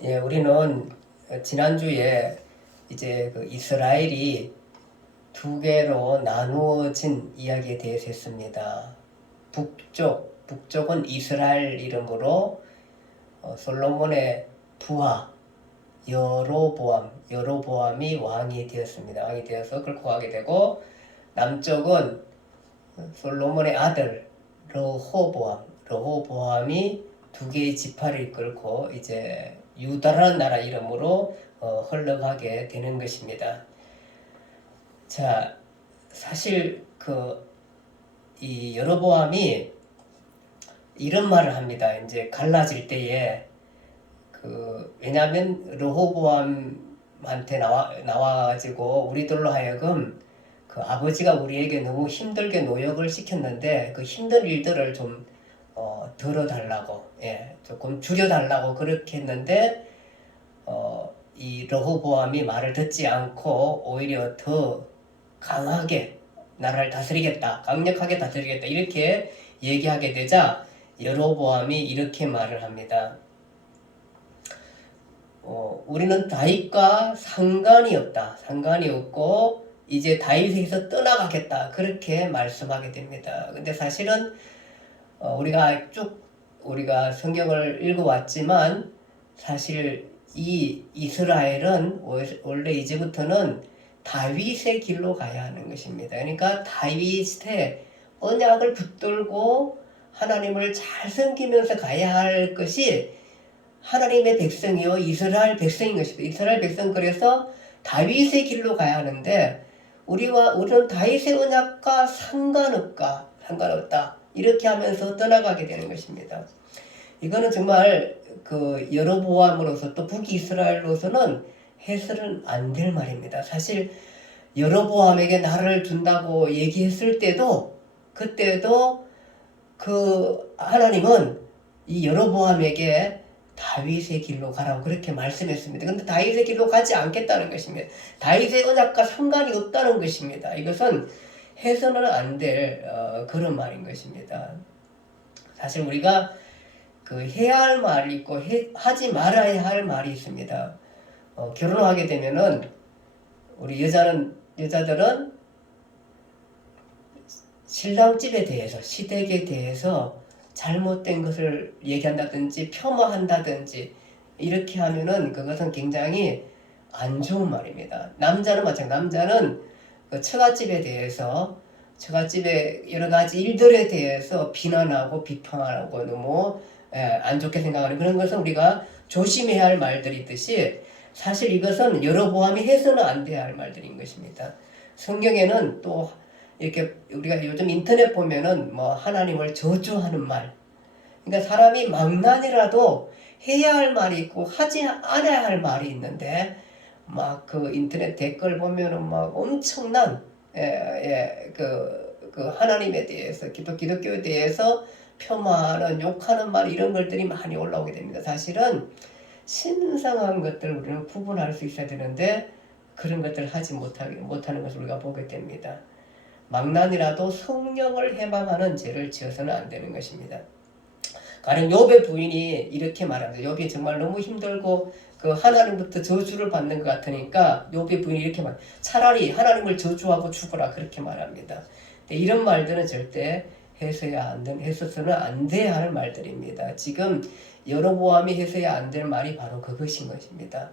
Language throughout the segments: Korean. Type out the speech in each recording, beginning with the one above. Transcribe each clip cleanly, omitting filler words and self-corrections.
예, 우리는 지난주에 이제 그 이스라엘이 두 개로 나누어진 이야기에 대해서 했습니다. 북쪽은 이스라엘 이름으로 솔로몬의 부하 여로보암이 왕이 되었습니다. 왕이 되어서 끌고 가게 되고, 남쪽은 솔로몬의 아들 르호보암이 두 개의 지파를 이끌고 이제 유다라는 나라 이름으로 흘러가게 되는 것입니다. 자, 사실 이 여로보암이 이런 말을 합니다. 이제 갈라질 때에 왜냐하면 르호보암한테 나와가지고 우리들로 하여금 아버지가 우리에게 너무 힘들게 노역을 시켰는데 그 힘든 일들을 좀 덜어달라고, 조금 줄여달라고 그렇게 했는데 이 르호보암이 말을 듣지 않고 오히려 더 강하게 나라를 다스리겠다, 강력하게 다스리겠다 이렇게 얘기하게 되자 여로보암이 이렇게 말을 합니다. 우리는 다윗과 상관이 없고 이제 다윗에게서 떠나가겠다 그렇게 말씀하게 됩니다. 근데 사실은 우리가 성경을 읽어왔지만 사실 이 이스라엘은 원래 이제부터는 다윗의 길로 가야 하는 것입니다. 그러니까 다윗의 언약을 붙들고 하나님을 잘 섬기면서 가야 할 것이 하나님의 백성이요 이스라엘 백성인 것입니다. 이스라엘 백성, 그래서 다윗의 길로 가야 하는데 우리는 다윗의 언약과 상관없다 이렇게 하면서 떠나가게 되는 것입니다. 이거는 정말 여로보암으로서 또 북이스라엘로서는 해서는 안 될 말입니다. 사실 여로보암에게 나라를 준다고 얘기했을 때도 그때도 하나님은 이 여로보암에게 다윗의 길로 가라고 그렇게 말씀했습니다. 그런데 다윗의 길로 가지 않겠다는 것입니다. 다윗의 언약과 상관이 없다는 것입니다. 이것은 해서는 안 될 그런 말인 것입니다. 사실 우리가 해야 할 말이 있고 하지 말아야 할 말이 있습니다. 결혼하게 되면은 우리 여자들은 신랑집에 대해서, 시댁에 대해서 잘못된 것을 얘기한다든지 폄하한다든지 이렇게 하면은 그것은 굉장히 안 좋은 말입니다. 남자는 마찬가지. 남자는 처갓집에 대해서, 처갓집의 여러 가지 일들에 대해서 비난하고 비판하고 너무 안 좋게 생각하는 그런 것은 우리가 조심해야 할 말들이 있듯이 사실 이것은 여로보암이 해서는 안 돼야 할 말들인 것입니다. 성경에는 또 이렇게 우리가 요즘 인터넷 보면은 하나님을 저주하는 말, 그러니까 사람이 망난이라도 해야 할 말이 있고 하지 않아야 할 말이 있는데 인터넷 댓글 보면은 엄청난 하나님에 대해서 기독교에 대해서 폐마하는 욕하는 말 이런 것들이 많이 올라오게 됩니다. 사실은 신성한 것들을 우리는 구분할 수 있어야 되는데 그런 것들을 하지 못하는 것을 우리가 보게 됩니다. 망난이라도 성령을 해방하는 죄를 지어서는 안 되는 것입니다. 가령 욥의 부인이 이렇게 말합니다. 욥이 정말 너무 힘들고 하나님부터 저주를 받는 것 같으니까 욥의 부인이 이렇게 말합니다. 차라리 하나님을 저주하고 죽어라 그렇게 말합니다. 이런 말들은 절대 했어서는 안 돼야 할 말들입니다. 지금 여로보암이 해서야 안 될 말이 바로 그것인 것입니다.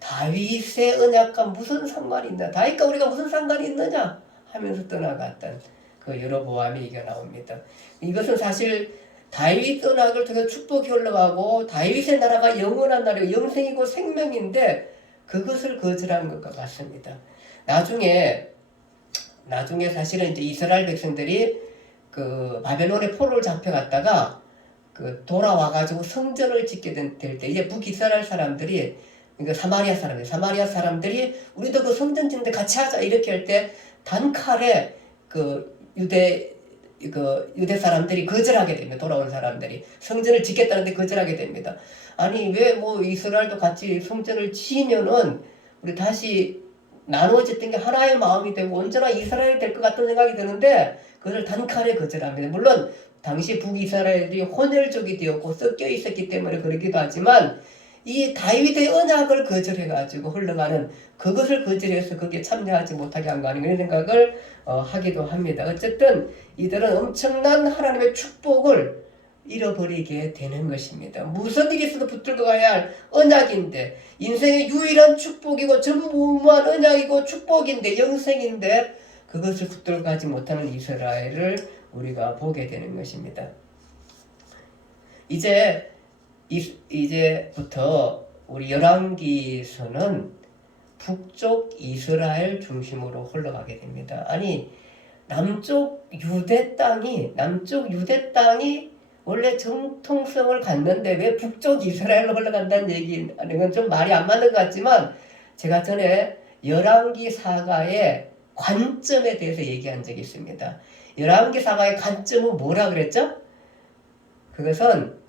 다윗의 언약과 무슨 상관이 있나? 다윗과 우리가 무슨 상관이 있느냐? 하면서 떠나갔던 여로보암이 얘기가 나옵니다. 이것은 사실 다윗 언약을 통해 축복이 흘러가고 다윗의 나라가 영원한 나라고 영생이고 생명인데 그것을 거절한 것과 같습니다. 나중에 사실은 이제 이스라엘 백성들이 바벨론의 포로를 잡혀갔다가 돌아와가지고 성전을 짓게 될 때 이제 북이스라엘 사람들이, 그러니까 사마리아 사람들이 우리도 성전 짓는데 같이 하자 이렇게 할 때 단칼에 유대 사람들이 거절하게 됩니다. 돌아온 사람들이 성전을 짓겠다는데 거절하게 됩니다. 아니 왜 이스라엘도 같이 성전을 지으면은 우리 다시 나누어졌던 게 하나의 마음이 되고 언제나 이스라엘이 될 것 같은 생각이 드는데 그것을 단칼에 거절합니다. 물론 당시 북이스라엘이 혼혈족이 되었고 섞여 있었기 때문에 그러기도 하지만 이 다윗의 언약을 거절해가지고 흘러가는 그것을 거절해서 거기에 참여하지 못하게 한 거 아닌가 이런 생각을 하기도 합니다. 어쨌든 이들은 엄청난 하나님의 축복을 잃어버리게 되는 것입니다. 무슨 일이 있어도 붙들고 가야 할 언약인데 인생의 유일한 축복이고 전무후무한 언약이고 축복인데 영생인데 그것을 붙들고 가지 못하는 이스라엘을 우리가 보게 되는 것입니다. 이제부터 우리 열왕기서는 북쪽 이스라엘 중심으로 흘러가게 됩니다. 아니 남쪽 유대 땅이 원래 정통성을 갖는데 왜 북쪽 이스라엘로 흘러간다는 얘기는 건 좀 말이 안 맞는 것 같지만 제가 전에 열왕기 사가의 관점에 대해서 얘기한 적이 있습니다. 열왕기 사가의 관점은 뭐라 그랬죠? 그것은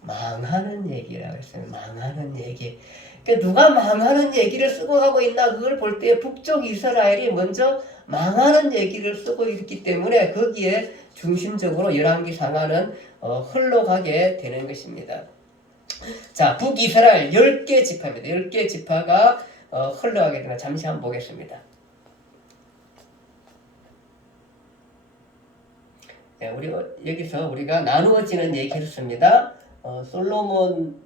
망하는 얘기라고 했어요. 망하는 얘기. 그러니까 누가 망하는 얘기를 쓰고 가고 있나 그걸 볼 때 북쪽 이스라엘이 먼저 망하는 얘기를 쓰고 있기 때문에 거기에 중심적으로 열왕기 상하는 흘러가게 되는 것입니다. 자, 북이스라엘 10개 지파입니다. 10개 지파가 흘러가게 되면 잠시 한번 보겠습니다. 네, 여기서 우리가 나누어지는 얘기 했습니다. 솔로몬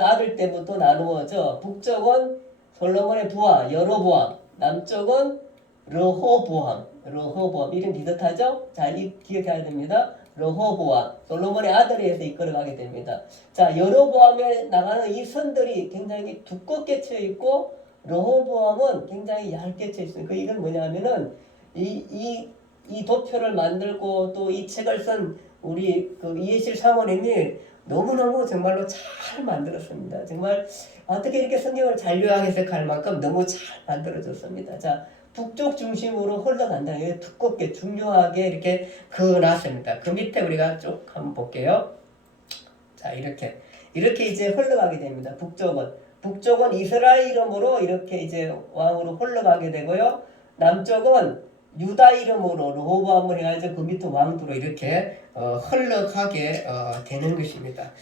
아들 때부터 나누어져 북쪽은 솔로몬의 부하 여로보암, 남쪽은 르호보암 이름 비슷하죠? 자, 기억해야 됩니다. 르호보암 솔로몬의 아들에서 이끌어가게 됩니다. 자, 여로보암에 나가는 이 선들이 굉장히 두껍게 쳐 있고 르호보암은 굉장히 얇게 쳐 있어요. 이건 뭐냐면은 이 도표를 만들고 또 이 책을 쓴 우리 이해실 사모님이 너무너무 정말로 잘 만들었습니다. 정말 어떻게 이렇게 성경을 잘 요약해석할 만큼 너무 잘 만들어졌습니다. 자, 북쪽 중심으로 흘러간다. 두껍게 중요하게 이렇게 그어놨습니다. 그 밑에 우리가 쭉 한번 볼게요. 자, 이렇게 이제 흘러가게 됩니다. 북쪽은 이스라엘 이름으로 이렇게 이제 왕으로 흘러가게 되고요. 남쪽은 유다 이름으로 르호보암을 해가지고 그 밑에 왕도로 이렇게 흘러가게 되는 것입니다.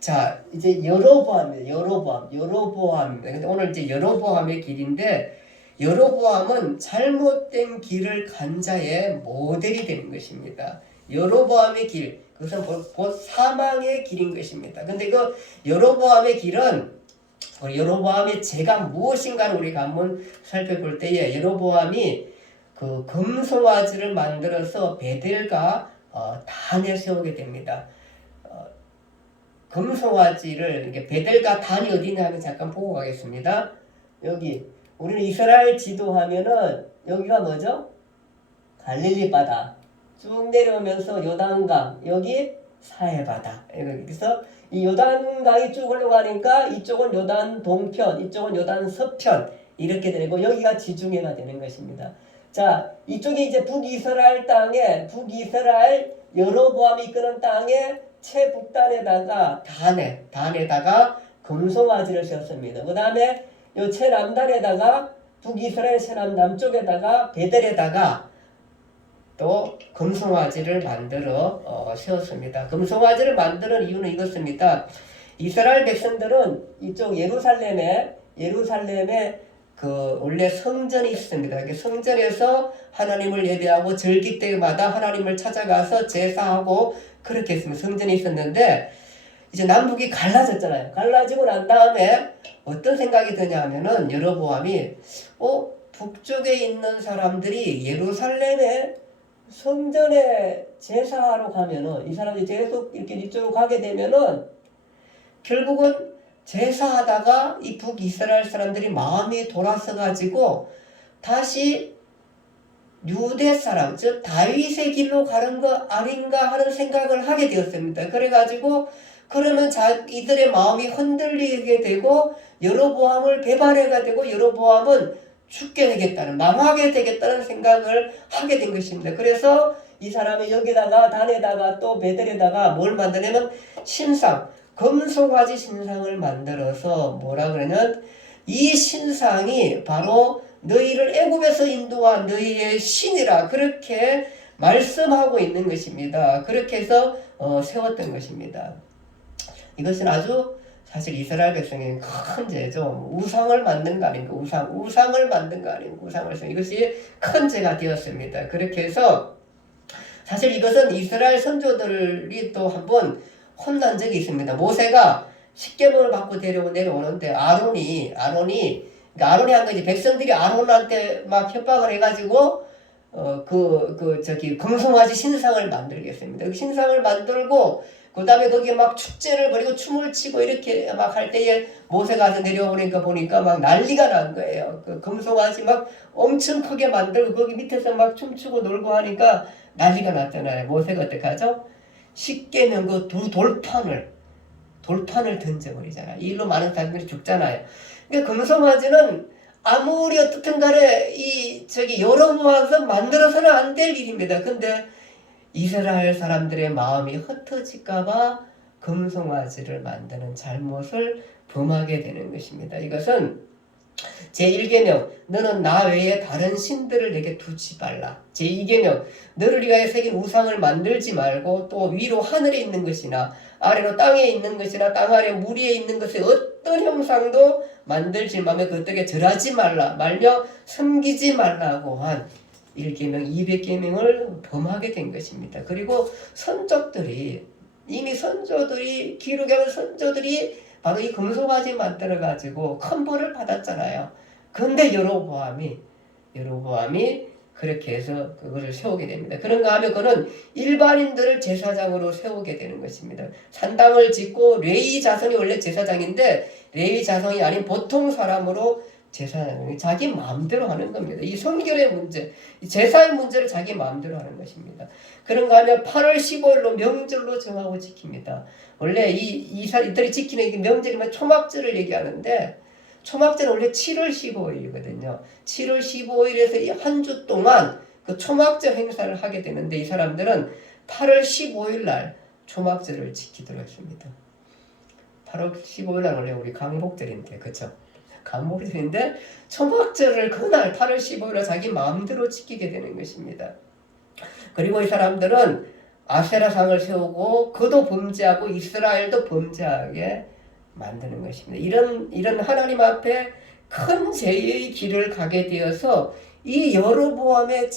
자, 이제 여로보암입니다. 여로보암. 근데 오늘 이제 여로보암의 길인데 여로보암은 잘못된 길을 간 자의 모델이 되는 것입니다. 여로보암의 길, 그것은 곧 사망의 길인 것입니다. 근데 그 여로보암의 길은 여로보암의 죄가 무엇인가를 우리가 한번 살펴볼 때에 여로보암이 그 금송아지를 만들어서 베델과 단에 세우게 됩니다. 금송아지를 이렇게 베델과 단이 어디냐 하면 잠깐 보고 가겠습니다. 여기 우리는 이스라엘 지도하면은 여기가 뭐죠? 갈릴리 바다 쭉 내려오면서 요단강 여기 사해바다. 그래서 이 요단강이 쭉 흘러가니까 이쪽은 요단 동편, 이쪽은 요단 서편 이렇게 되고 여기가 지중해가 되는 것입니다. 자, 이쪽이 이제 북이스라엘 땅에 여로보암이 이끄는 땅에 최북단에다가 단에다가 금송아지를 세웠습니다. 그 다음에 요 최남단에다가 북이스라엘 남쪽에다가 베델에다가 또 금송아지를 만들어 세웠습니다. 금송아지를 만드는 이유는 이것입니다. 이스라엘 백성들은 이쪽 예루살렘에 원래 성전이 있습니다. 성전에서 하나님을 예배하고 절기 때마다 하나님을 찾아가서 제사하고 그렇게 했습니다. 성전이 있었는데 이제 남북이 갈라졌잖아요. 갈라지고 난 다음에 어떤 생각이 드냐면은 여로보암이 북쪽에 있는 사람들이 예루살렘에 성전에 제사하러 가면은 이 사람들이 계속 이렇게 이쪽으로 가게 되면은 결국은 제사하다가 이 북이스라엘 사람들이 마음이 돌아서 가지고 다시 유대 사람 즉 다윗의 길로 가는 거 아닌가 하는 생각을 하게 되었습니다. 그래가지고 그러면 이들의 마음이 흔들리게 되고 여로보암을 배반하게 되고 여로보암은 죽게 되겠다는 망하게 되겠다는 생각을 하게 된 것입니다. 그래서 이 사람이 여기다가 단에다가 또 베델에다가 뭘 만드냐면 금송아지 신상을 만들어서 뭐라 그러냐면 이 신상이 바로 너희를 애굽에서 인도한 너희의 신이라 그렇게 말씀하고 있는 것입니다. 그렇게 해서 세웠던 것입니다. 이것은 아주 사실 이스라엘 백성이 큰 죄죠. 우상을 만든 거 아닌가, 우상을 만든 거 아닌가, 이것이 큰 죄가 되었습니다. 그렇게 해서 사실 이것은 이스라엘 선조들이 또 한번 혼난 적이 있습니다. 모세가 십계명을 받고 내려오는데 그러니까 아론이 한 거지. 백성들이 아론한테 막 협박을 해가지고 금송아지 신상을 만들겠습니다. 그 신상을 만들고 그 다음에 거기에 막 축제를 벌이고 춤을 추고 이렇게 막 할 때에 모세가 가서 보니까 막 난리가 난 거예요. 그 금송아지 막 엄청 크게 만들고 거기 밑에서 막 춤추고 놀고 하니까 난리가 났잖아요. 모세가 어떻게 하죠? 십계명 그 두 돌판을 던져버리잖아요. 이 일로 많은 사람들이 죽잖아요. 그러니까 금송아지는 아무리 어떻든 간에 여로보암에서 만들어서는 안 될 일입니다. 근데 이스라엘 사람들의 마음이 흩어질까봐 금송아지를 만드는 잘못을 범하게 되는 것입니다. 이것은 제1계명 너는 나 외에 다른 신들을 내게 두지 말라. 제2계명 너를 위하여 새긴 우상을 만들지 말고 또 위로 하늘에 있는 것이나 아래로 땅에 있는 것이나 땅 아래 물 위에 있는 것의 어떤 형상도 만들지 말며 그것에게 절하지 말며 섬기지 말라고 한 1계명 200계명을 범하게 된 것입니다. 그리고 이미 기록의 선조들이 바로 이 금송아지 만들어 가지고 큰 벌을 받았잖아요. 근데 여로보암이 그렇게 해서 그거를 세우게 됩니다. 그런가 하면 그는 일반인들을 제사장으로 세우게 되는 것입니다. 산당을 짓고 레위 자손이 원래 제사장인데 레위 자손이 아닌 보통 사람으로 제사장이 자기 마음대로 하는 겁니다. 이 성결의 문제, 이 제사의 문제를 자기 마음대로 하는 것입니다. 그런가 하면 8월 15일로 명절로 정하고 지킵니다. 원래 이들이 지키는 명절이면 초막절을 얘기하는데 초막절은 원래 7월 15일이거든요. 7월 15일에서 한 주 동안 그 초막절 행사를 하게 되는데 이 사람들은 8월 15일 날 초막절을 지키도록 했습니다. 8월 15일 날 원래 우리 강복절인데 그쵸? 강복절인데 초막절을 그날 8월 15일에 자기 마음대로 지키게 되는 것입니다. 그리고 이 사람들은 아세라상을 세우고 그도 범죄하고 이스라엘도 범죄하게 만드는 것입니다. 이런 하나님 앞에 큰 죄의 길을 가게 되어서 이 여로보암의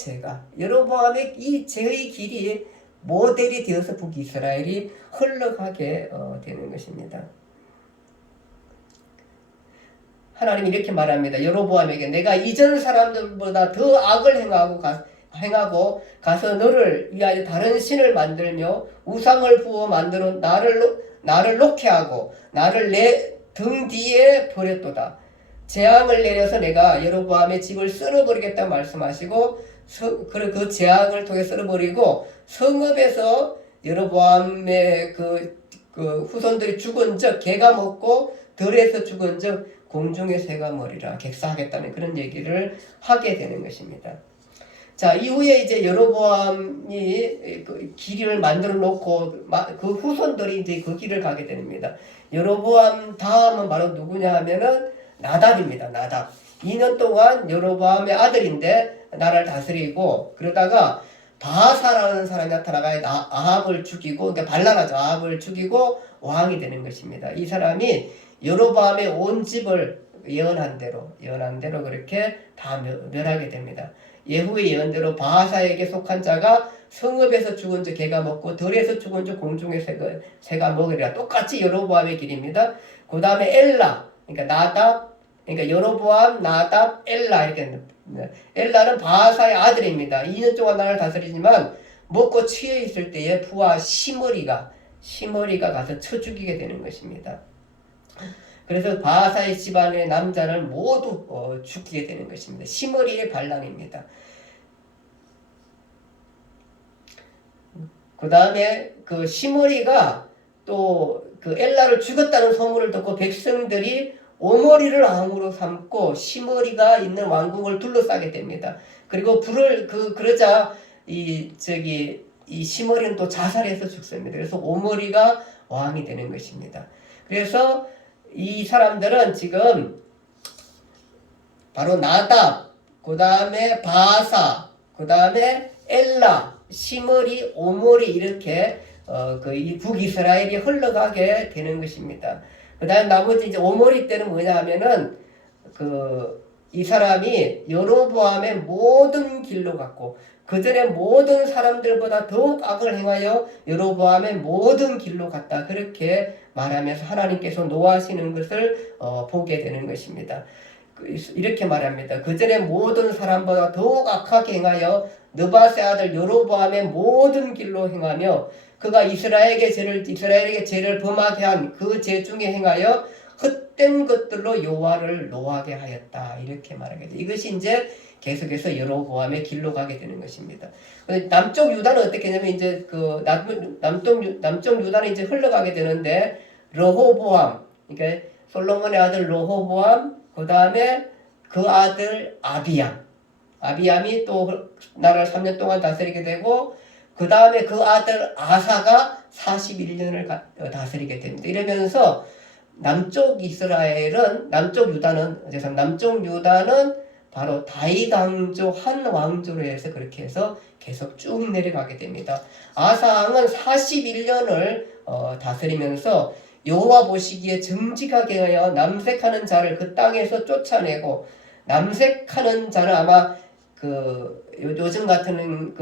이 죄의 길이 모델이 되어서 북이스라엘이 흘러가게 되는 것입니다. 하나님이 이렇게 말합니다. 여로보암에게 내가 이전 사람들보다 더 악을 행하고 가서 너를 위하여 다른 신을 만들며 우상을 부어 만들어 나를 놓게 하고 나를 내 등 뒤에 버렸도다. 재앙을 내려서 내가 여로보암의 집을 쓸어버리겠다 말씀하시고 그 재앙을 통해 쓸어버리고 성읍에서 여로보암의 그 후손들이 죽은 적 개가 먹고 들에서 죽은 적 공중의 새가 머리라 객사하겠다는 그런 얘기를 하게 되는 것입니다. 자, 이후에 이제 여로보암이 그 길을 만들어 놓고 그 후손들이 이제 그 길을 가게 됩니다. 여로보암 다음은 바로 누구냐 하면은 나답입니다. 나답. 2년 동안 여로보암의 아들인데 나라를 다스리고 그러다가 바하사라는 사람이 나타나가 아합을 죽이고 그러니까 반란하죠. 아합을 죽이고 왕이 되는 것입니다. 이 사람이 여로보암의 온 집을 예언한 대로 그렇게 다 멸하게 됩니다. 예후의 예언대로 바하사에게 속한 자가 성읍에서 죽은 자 개가 먹고 들에서 죽은 자 공중의 새가 먹으리라. 똑같이 여로보암의 길입니다. 그 다음에 엘라, 그러니까 여로보암, 나답, 엘라 이렇게. 엘라는 바하사의 아들입니다. 2년 동안 나라를 다스리지만 먹고 취해 있을 때에 부하 시므리가 가서 쳐 죽이게 되는 것입니다. 그래서 바하사의 집안의 남자를 모두 죽이게 되는 것입니다. 시므리의 반란입니다. 그 다음에 그 시므리가 또 그 엘라를 죽였다는 소문을 듣고 백성들이 오므리를 왕으로 삼고 시므리가 있는 왕국을 둘러싸게 됩니다. 그리고 그러자 이 시므리는 또 자살해서 죽습니다. 그래서 오므리가 왕이 되는 것입니다. 그래서 이 사람들은 지금 바로 나답, 그 다음에 바하사, 그 다음에 엘라, 시므리, 오므리 이렇게 이 북이스라엘이 흘러가게 되는 것입니다. 그다음 나머지 이제 오므리 때는 뭐냐 하면은 이 사람이 여로보암의 모든 길로 갔고 그 전에 모든 사람들보다 더욱 악을 행하여 여로보암의 모든 길로 갔다. 그렇게 말하면서 하나님께서 노하시는 것을 보게 되는 것입니다. 이렇게 말합니다. 그 전에 모든 사람보다 더욱 악하게 행하여 느바세 아들 여로보암의 모든 길로 행하며 그가 이스라엘에게 죄를 범하게 한 그 죄 중에 행하여 헛된 것들로 여호와를 노하게 하였다. 이렇게 말하겠죠. 이것이 이제 계속해서 여로보암의 길로 가게 되는 것입니다. 남쪽 유다는 어떻게 하냐면 이제 남쪽 유다는 이제 흘러가게 되는데 르호보암, 그러니까 솔로몬의 아들 르호보암, 그 다음에 그 아들 아비암이 또 나라를 3년 동안 다스리게 되고 그 다음에 그 아들 아사가 41년을 다스리게 됩니다. 이러면서 남쪽 유다는 바로 다윗 왕조 한 왕조로 해서 그렇게 해서 계속 쭉 내려가게 됩니다. 아사 왕은 41년을 다스리면서 여호와 보시기에 정직하게 하여 남색하는 자를 그 땅에서 쫓아내고 남색하는 자는 아마 요즘 같은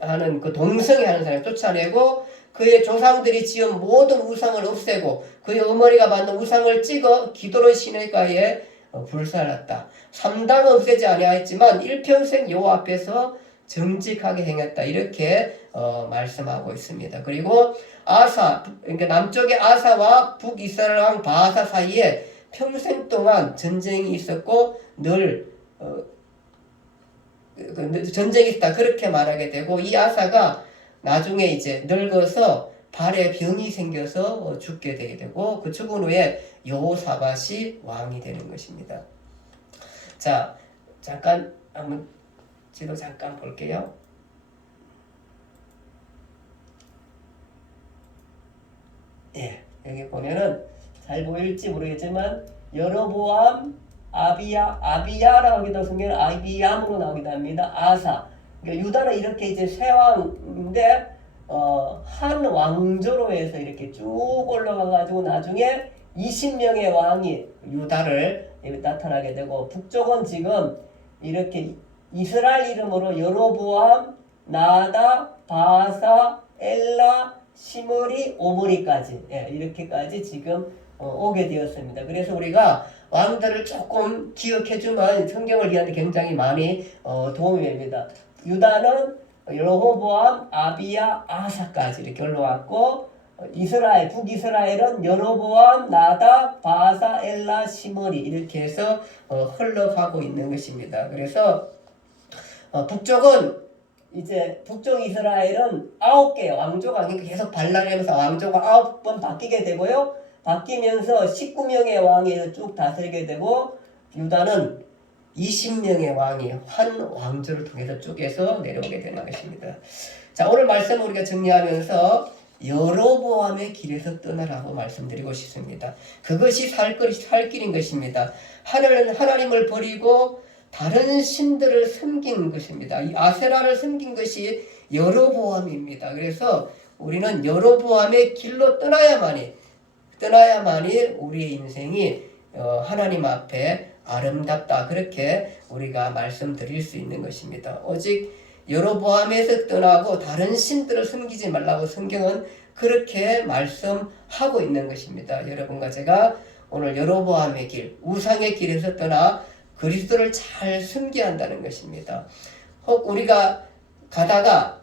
하는 동성애 하는 사람을 쫓아내고 그의 조상들이 지은 모든 우상을 없애고 그의 어머니가 만든 우상을 찍어 기도로 시내가에 불살랐다. 3당 없애지 아니하였지만 일평생 여호와 앞에서 정직하게 행했다. 이렇게 말씀하고 있습니다. 그리고 그러니까 남쪽의 아사와 북이스라엘 왕 바하사 사이에 평생 동안 전쟁이 있었고 늘 전쟁이 있다. 그렇게 말하게 되고 이 아사가 나중에 이제 늙어서 발에 병이 생겨서 죽게 되게 되고 그 죽은 후에 여호사밧이 왕이 되는 것입니다. 자, 잠깐 한번 지도 잠깐 볼게요. 예, 여기 보면은 잘 보일지 모르겠지만 여로보암, 아비야라고 하기도 성경은 아비암으로 나오기도 합니다. 아사. 그러니까 유다는 이렇게 이제 세 왕인데 한 왕조로 해서 이렇게 쭉 올라가가지고 나중에 20명의 왕이 유다를 나타나게 되고 북쪽은 지금 이렇게 이스라엘 이름으로 여로보암, 나다, 바사, 엘라, 시므리, 오므리까지 이렇게까지 지금 오게 되었습니다. 그래서 우리가 왕들을 조금 기억해주면 성경을 이해하는 데 굉장히 많이 도움이 됩니다. 유다는 여로보암, 아비야, 아사까지 이렇게 올라왔고 북이스라엘은 여로보암, 나다, 바사, 엘라, 시므리 이렇게 해서 흘러가고 있는 것입니다. 그래서 북쪽 이스라엘은 9개 왕조가 계속 발랄하면서 왕조가 9번 바뀌게 되고요. 바뀌면서 19명의 왕이 쭉 다스리게 되고 유다는 20명의 왕이 한 왕조를 통해서 쭉해서 내려오게 되는 것입니다. 자, 오늘 말씀 우리가 정리하면서 여로보암의 길에서 떠나라고 말씀드리고 싶습니다. 그것이 살 길인 것입니다. 하나님을 버리고 다른 신들을 섬긴 것입니다. 이 아세라를 섬긴 것이 여로보암입니다. 그래서 우리는 여로보암의 길로 떠나야만이 우리의 인생이 하나님 앞에 아름답다. 그렇게 우리가 말씀드릴 수 있는 것입니다. 오직 여로보암에서 떠나고 다른 신들을 섬기지 말라고 성경은 그렇게 말씀하고 있는 것입니다. 여러분과 제가 오늘 여로보암의 길, 우상의 길에서 떠나 그리스도를 잘 섬겨야 한다는 것입니다. 혹 우리가 가다가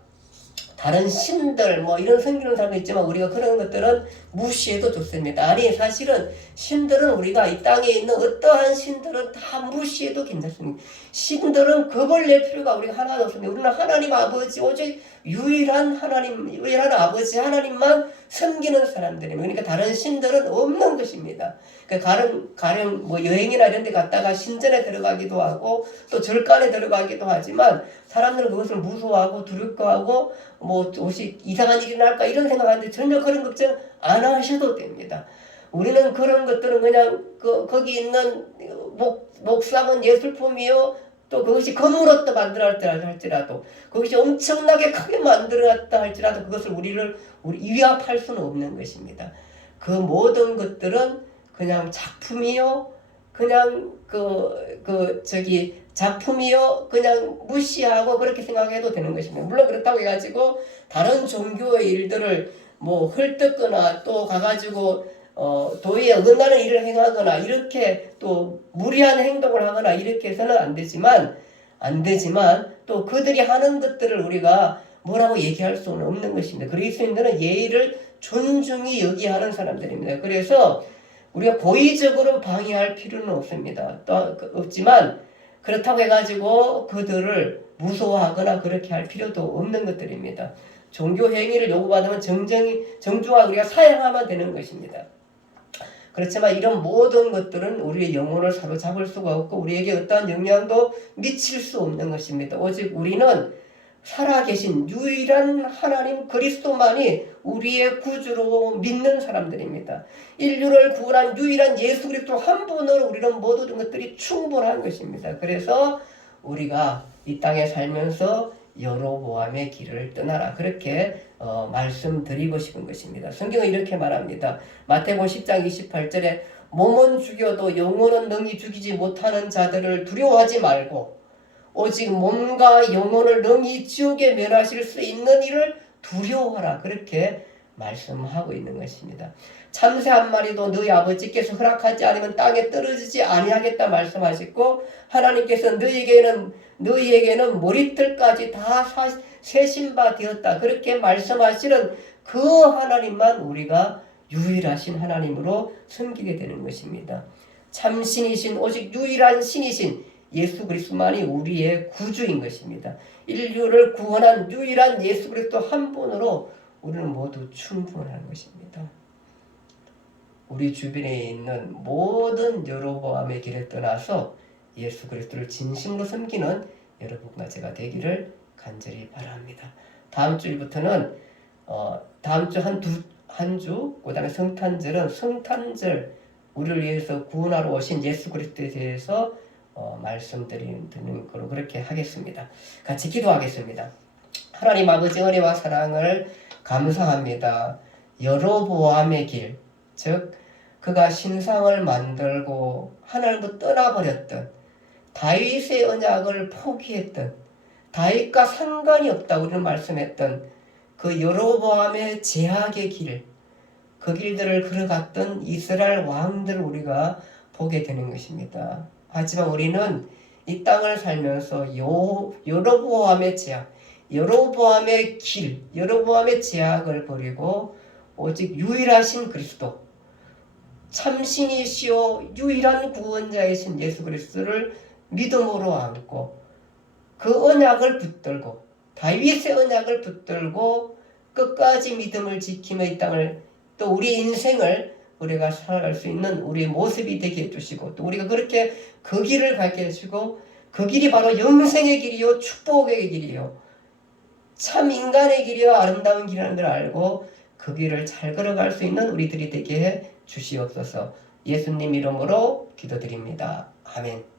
다른 신들 이런 섬기는 사람도 있지만 우리가 그런 것들은 무시해도 좋습니다. 아니 사실은 신들은 우리가 이 땅에 있는 어떠한 신들은 다 무시해도 괜찮습니다. 신들은 겁을 낼 필요가 우리가 하나도 없습니다. 우리는 하나님 아버지 오직 유일한 아버지 하나님만 섬기는 사람들입니다. 그러니까 다른 신들은 없는 것입니다. 가령 여행이나 이런 데 갔다가 신전에 들어가기도 하고 또 절간에 들어가기도 하지만 사람들은 그것을 무서워하고 두렵고하고 혹시 이상한 일이 날까 이런 생각하는데 전혀 그런 걱정 안 하셔도 됩니다. 우리는 그런 것들은 그냥 거기 있는 목상은 예술품이요 또 그것이 건물로 또 만들었다 할지라도, 그것이 엄청나게 크게 만들어놨다 할지라도 그것을 우리 위압할 수는 없는 것입니다. 그 모든 것들은 그냥 작품이요, 그냥 작품이요, 그냥 무시하고 그렇게 생각해도 되는 것입니다. 물론 그렇다고 해가지고 다른 종교의 일들을 뭐 헐뜯거나 또 가가지고 도의에 어긋나는 일을 행하거나 이렇게 또 무리한 행동을 하거나 이렇게 해서는 안 되지만 또 그들이 하는 것들을 우리가 뭐라고 얘기할 수는 없는 것입니다. 그리스도인들은 예의를 존중히 여기하는 사람들입니다. 그래서 우리가 고의적으로 방해할 필요는 없습니다. 또 없지만 그렇다고 해가지고 그들을 무서워하거나 그렇게 할 필요도 없는 것들입니다. 종교 행위를 요구받으면 정중하게 우리가 사양하면 되는 것입니다. 그렇지만 이런 모든 것들은 우리의 영혼을 사로잡을 수가 없고 우리에게 어떠한 영향도 미칠 수 없는 것입니다. 오직 우리는 살아계신 유일한 하나님 그리스도만이 우리의 구주로 믿는 사람들입니다. 인류를 구원한 유일한 예수 그리스도 한 분으로 우리는 모든 것들이 충분한 것입니다. 그래서 우리가 이 땅에 살면서 여로보암의 길을 떠나라, 그렇게 말씀드리고 싶은 것입니다. 성경은 이렇게 말합니다. 마태복음 10장 28절에 몸은 죽여도 영혼은 능히 죽이지 못하는 자들을 두려워하지 말고 오직 몸과 영혼을 능히 지옥에 면하실 수 있는 이를 두려워하라, 그렇게 말씀하고 있는 것입니다. 참새 한 마리도 너희 아버지께서 허락하지 않으면 땅에 떨어지지 아니하겠다 말씀하시고 하나님께서 너희에게는 머리털까지 다 세신 바 되었다, 그렇게 말씀하시는 그 하나님만 우리가 유일하신 하나님으로 섬기게 되는 것입니다. 참신이신 오직 유일한 신이신 예수 그리스도만이 우리의 구주인 것입니다. 인류를 구원한 유일한 예수 그리스도 한 분으로 우리는 모두 충분한 것입니다. 우리 주변에 있는 모든 여로보암의 길을 떠나서 예수 그리스도를 진심으로 섬기는 여러분과 제가 되기를 간절히 바랍니다. 다음 주부터는 다음 주 한 주, 그 다음에 성탄절은 성탄절 우리를 위해서 구원하러 오신 예수 그리스도에 대해서 말씀드리는 걸로 그렇게 하겠습니다. 같이 기도하겠습니다. 하나님 아버지 은혜와 사랑을 감사합니다. 여로보암의 길, 즉 그가 신상을 만들고 하나님을 떠나버렸던 다윗의 언약을 포기했던 다윗과 상관이 없다고 우리는 말씀했던 그 여로보암의 제약의 길, 그 길들을 걸어갔던 이스라엘 왕들을 우리가 보게 되는 것입니다. 하지만 우리는 이 땅을 살면서 여로보암의 제약, 여로보암의 길, 여로보암의 제약을 버리고 오직 유일하신 그리스도, 참신이시오 유일한 구원자이신 예수 그리스도를 믿음으로 안고 그 언약을 붙들고 다윗의 언약을 붙들고 끝까지 믿음을 지키며 이 땅을 또 우리 인생을 우리가 살아갈 수 있는 우리의 모습이 되게 해주시고 또 우리가 그렇게 그 길을 가게 해주시고 그 길이 바로 영생의 길이요 축복의 길이요 참 인간의 길이요 아름다운 길이라는 걸 알고 그 길을 잘 걸어갈 수 있는 우리들이 되게 해 주시옵소서. 예수님 이름으로 기도드립니다. 아멘.